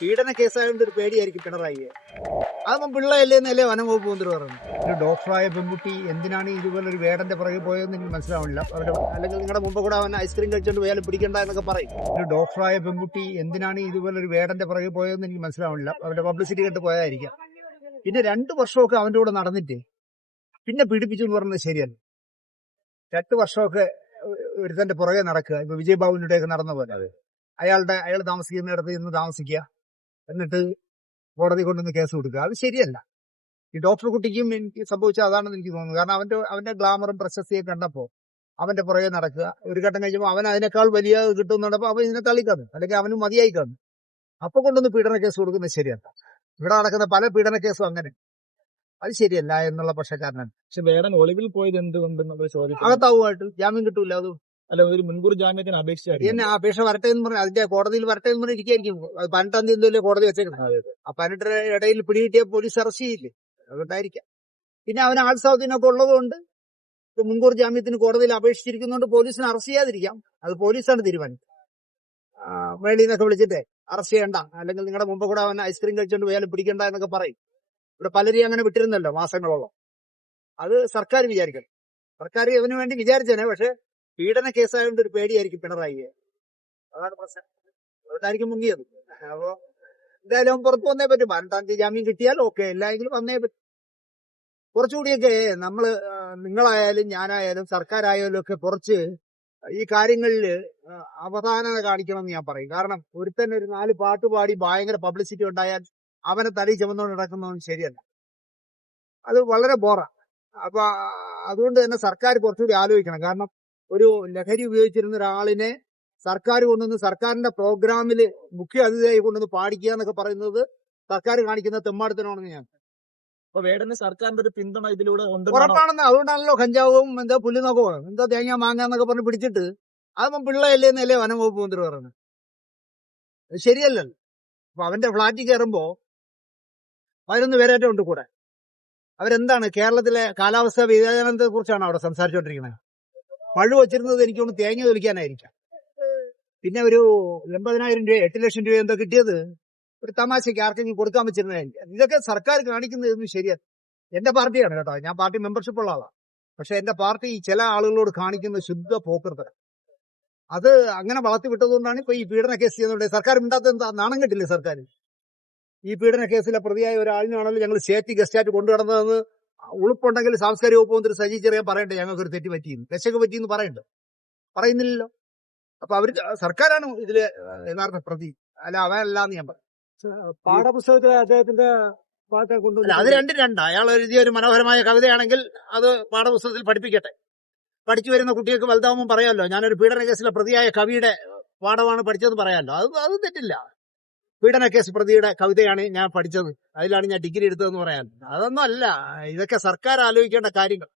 പീഡന കേസായതുകൊണ്ട് ഒരു പേടിയായിരിക്കും പിണറായി അതൊന്നും പിള്ളയല്ലേന്നല്ലേ വനംവകുപ്പ് മന്ത്രി പറഞ്ഞു ഒരു ഡോക്ടറായ പെൺകുട്ടി എന്തിനാണ് ഇതുപോലെ ഒരു വേടന്റെ പുറകെ പോയതെന്ന് എനിക്ക് മനസ്സിലാവില്ല അവരുടെ അല്ലെങ്കിൽ നിങ്ങളുടെ മുമ്പ് കൂടെ അവൻ ഐസ്ക്രീം കഴിച്ചുകൊണ്ട് പോയാലും പിടിക്കണ്ട എന്നൊക്കെ പറയും. ഒരു ഡോക്ടറായ പെൺകുട്ടി എന്തിനാണ് ഇതുപോലെ ഒരു വേടന്റെ പുറകെ പോയതെന്ന് എനിക്ക് മനസ്സിലാവില്ല അവരുടെ പബ്ലിസിറ്റി കണ്ട് പോയതായിരിക്കാം പിന്നെ രണ്ടു വർഷമൊക്കെ അവന്റെ കൂടെ നടന്നിട്ട് പിന്നെ പീഡിപ്പിച്ചു എന്ന് പറഞ്ഞത് ശരിയല്ല. രണ്ടു വർഷമൊക്കെ ഒരുത്തന്റെ പുറകെ നടക്കുക. ഇപ്പൊ വിജയബാബുവിനുടെയൊക്കെ നടന്ന പോലെ. അയാളുടെ അയാൾ താമസിക്കുന്നിടത്ത് ഇന്ന് താമസിക്കുക. എന്നിട്ട് കോടതി കൊണ്ടുവന്ന് കേസ് കൊടുക്കുക. അത് ശരിയല്ല. ഈ ഡോക്ടർ കുട്ടിക്കും എനിക്ക് സംഭവിച്ച അതാണെന്ന് എനിക്ക് തോന്നുന്നത് കാരണം അവന്റെ അവന്റെ ഗ്ലാമറും പ്രശസ്തിയും കണ്ടപ്പോൾ അവന്റെ പുറകെ നടക്കുക. ഒരു ഘട്ടം കഴിഞ്ഞപ്പോൾ അവൻ അതിനേക്കാൾ വലിയ കിട്ടും നടപ്പോൾ അവൻ ഇതിനെ തള്ളിക്കാന്ന് അല്ലെങ്കിൽ അവന് മതിയായി കാണും അപ്പൊ കൊണ്ടൊന്ന് പീഡന കേസ് കൊടുക്കുന്നത് ശരിയല്ല. ഇവിടെ നടക്കുന്ന പല പീഡന കേസും അങ്ങനെ. അത് ശരിയല്ല എന്നുള്ള പക്ഷക്കാരനാണ് പക്ഷെ വേടൻ ഒളിവിൽ പോയത് എന്തുകൊണ്ടെന്നുള്ള ചോദ്യം അകത്താവുമായിട്ട് ജാമ്യം കിട്ടൂല. അത് അല്ല ഒരു മുൻകൂർ ജാമ്യത്തിന് എന്നെ അപേക്ഷിച്ചായിരുന്നു ആ അപേക്ഷ വരട്ടെ എന്ന് പറഞ്ഞു അതിന്റെ കോടതിയിൽ വരട്ടെ എന്ന് പറഞ്ഞ് ഇരിക്കായിരിക്കും അത് പതിനെട്ടാം തീയതി എന്തല്ലേ കോടതി വെച്ചേക്കണം. ആ പതിനെട്ടര ഇടയിൽ പിടികിട്ടിയ പോലീസ് അറസ്റ്റ് ചെയ്യില്ലേ? അതുകൊണ്ടായിരിക്കാം. പിന്നെ അവന് ആൾ സ്വാധീനമൊക്കെ ഉള്ളതുകൊണ്ട് മുൻകൂർ ജാമ്യത്തിന് കോടതിയിൽ അപേക്ഷിച്ചിരിക്കുന്നതുകൊണ്ട് പോലീസിനെ അറസ്റ്റ് ചെയ്യാതിരിക്കാം. അത് പോലീസാണ് തീരുമാനിച്ചത് മേളിൽ നിന്നൊക്കെ വിളിച്ചിട്ടേ അറസ്റ്റ് ചെയ്യണ്ട. അല്ലെങ്കിൽ നിങ്ങളുടെ മുമ്പ് കൂടെ അവൻ ഐസ്ക്രീം കഴിച്ചുകൊണ്ട് പോയാലും പിടിക്കണ്ട എന്നൊക്കെ പറയും. ഇവിടെ പലരെയും അങ്ങനെ വിട്ടിരുന്നല്ലോ മാസങ്ങളോളം. അത് സർക്കാർ വിചാരിക്കണം. സർക്കാർ ഇവന് വേണ്ടി വിചാരിച്ചേനെ. പക്ഷെ പീഡന കേസായതുകൊണ്ട് ഒരു പേടിയായിരിക്കും പിണറായിയെ. അതാണ് പ്രശ്നം. അതുകൊണ്ടായിരിക്കും മുങ്ങിയത്. അപ്പോ എന്തായാലും പുറത്തു വന്നേ പറ്റും. പതിനെട്ടാം തീയതി ജാമ്യം കിട്ടിയാൽ ഓക്കെ. എല്ലായെങ്കിലും വന്നേ പറ്റും. കുറച്ചുകൂടിയൊക്കെ നമ്മൾ നിങ്ങളായാലും ഞാനായാലും സർക്കാരായാലും ഒക്കെ കുറച്ച് ഈ കാര്യങ്ങളിൽ അവധാനത കാണിക്കണം എന്ന് ഞാൻ പറയും. കാരണം ഒരുത്തൻ ഒരു നാല് പാട്ട് പാടി ഭയങ്കര പബ്ലിസിറ്റി ഉണ്ടായാൽ അവനെ തലയിൽ ചുമന്നുകൊണ്ട് നടക്കുന്നതൊന്നും ശരിയല്ല. അത് വളരെ ബോറാ. അപ്പൊ അതുകൊണ്ട് തന്നെ സർക്കാർ കുറച്ചുകൂടി ആലോചിക്കണം. കാരണം ഒരു ലഹരി ഉപയോഗിച്ചിരുന്ന ഒരാളിനെ സർക്കാർ കൊണ്ടുവന്ന് സർക്കാരിന്റെ പ്രോഗ്രാമിൽ മുഖ്യ അതിഥിയായി കൊണ്ടുവന്ന് പാടിക്കുക എന്നൊക്കെ പറയുന്നത് സർക്കാർ കാണിക്കുന്ന തെമ്മാടത്തിനാണെന്ന് ഞാൻ. അപ്പൊ വേടന് സർക്കാരിന്റെ ഒരു പിന്തുണ ഇതിലൂടെ ഉറപ്പാണെന്ന് അതുകൊണ്ടാണല്ലോ കഞ്ചാവും എന്താ പുല്ല് നോക്കോ എന്താ തേങ്ങ മാങ്ങ എന്നൊക്കെ പറഞ്ഞ് പിടിച്ചിട്ട് അതൊന്നും പിള്ളയല്ലേ എന്നല്ലേ വനം വകുപ്പ് മന്ത്രി പറയുന്നത്? അത് ശരിയല്ലല്ലോ. അപ്പൊ അവന്റെ ഫ്ളാറ്റിൽ കയറുമ്പോ പതിനൊന്ന് പേരേറ്റം ഉണ്ട് കൂടെ. അവരെന്താണ്? കേരളത്തിലെ കാലാവസ്ഥാ വ്യതിയാനത്തെ കുറിച്ചാണ് അവിടെ സംസാരിച്ചുകൊണ്ടിരിക്കുന്നത് മഴ വച്ചിരുന്നത് എനിക്ക് ഒന്ന് തേങ്ങ തൊലിക്കാനായിരിക്കാം പിന്നെ ഒരു എൺപതിനായിരം രൂപ എട്ട് ലക്ഷം രൂപ എന്തോ കിട്ടിയത് ഒരു തമാശയ്ക്ക് ആർക്കെങ്കിലും കൊടുക്കാൻ വെച്ചിരുന്നതായിരിക്കും ഇതൊക്കെ സർക്കാർ കാണിക്കുന്നതൊന്നും ശരിയല്ല എന്റെ പാർട്ടിയാണ് കേട്ടോ. ഞാൻ പാർട്ടി മെമ്പർഷിപ്പ് ഉള്ള ആളാണ് പക്ഷെ എന്റെ പാർട്ടി ചില ആളുകളോട് കാണിക്കുന്ന ശുദ്ധ പോക്കൃത. അത് അങ്ങനെ വളർത്തി വിട്ടതുകൊണ്ടാണ് ഇപ്പൊ ഈ പീഡന കേസ് ചെയ്യുന്നത് സർക്കാർ ഉണ്ടാത്ത എന്താ? നാണം കിട്ടില്ലേ സർക്കാർ ഈ പീഡന കേസിലെ പ്രതിയായ ഒരാളിനാണല്ലോ ഞങ്ങൾ സേഫ്റ്റി ഗസ്റ്റായിട്ട് കൊണ്ടുനടന്നതെന്ന് ഉളുപ്പുണ്ടെങ്കിൽ സാംസ്കാരിക വകുപ്പ് മന്ത്രി സജി ചെറിയാൻ പറയണ്ടേ ഞങ്ങൾക്ക് ഒരു തെറ്റ് പറ്റിയെന്ന്. രക്ഷക്ക് പറ്റിയെന്ന് പറയണ്ട പറയുന്നില്ലല്ലോ. അപ്പൊ അവർ സർക്കാരാണ് ഇതിൽ യഥാർത്ഥ പ്രതി. അല്ല അവനല്ലാന്ന് ഞാൻ പറയും പാഠപുസ്തകത്തിൽ അദ്ദേഹത്തിന്റെ അല്ല അത് രണ്ടും രണ്ടാ. അയാൾ എഴുതിയ ഒരു മനോഹരമായ കവിതയാണെങ്കിൽ അത് പാഠപുസ്തകത്തിൽ പഠിപ്പിക്കട്ടെ. പഠിച്ചു വരുന്ന കുട്ടികൾക്ക് വലുതാവുമ്പോൾ പറയാമല്ലോ ഞാനൊരു പീഡന കേസിലെ പ്രതിയായ കവിയുടെ പാഠമാണ് പഠിച്ചതെന്ന് പറയാമല്ലോ. അത് അത് തെറ്റില്ല. പീഡന കേസ് പ്രതിയുടെ കവിതയാണ് ഞാൻ പഠിച്ചത്. അതിലാണ് ഞാൻ ഡിഗ്രി എടുത്തതെന്ന് പറയാൻ. അതൊന്നും അല്ല. ഇതൊക്കെ സർക്കാർ ആലോചിക്കേണ്ട കാര്യങ്ങൾ.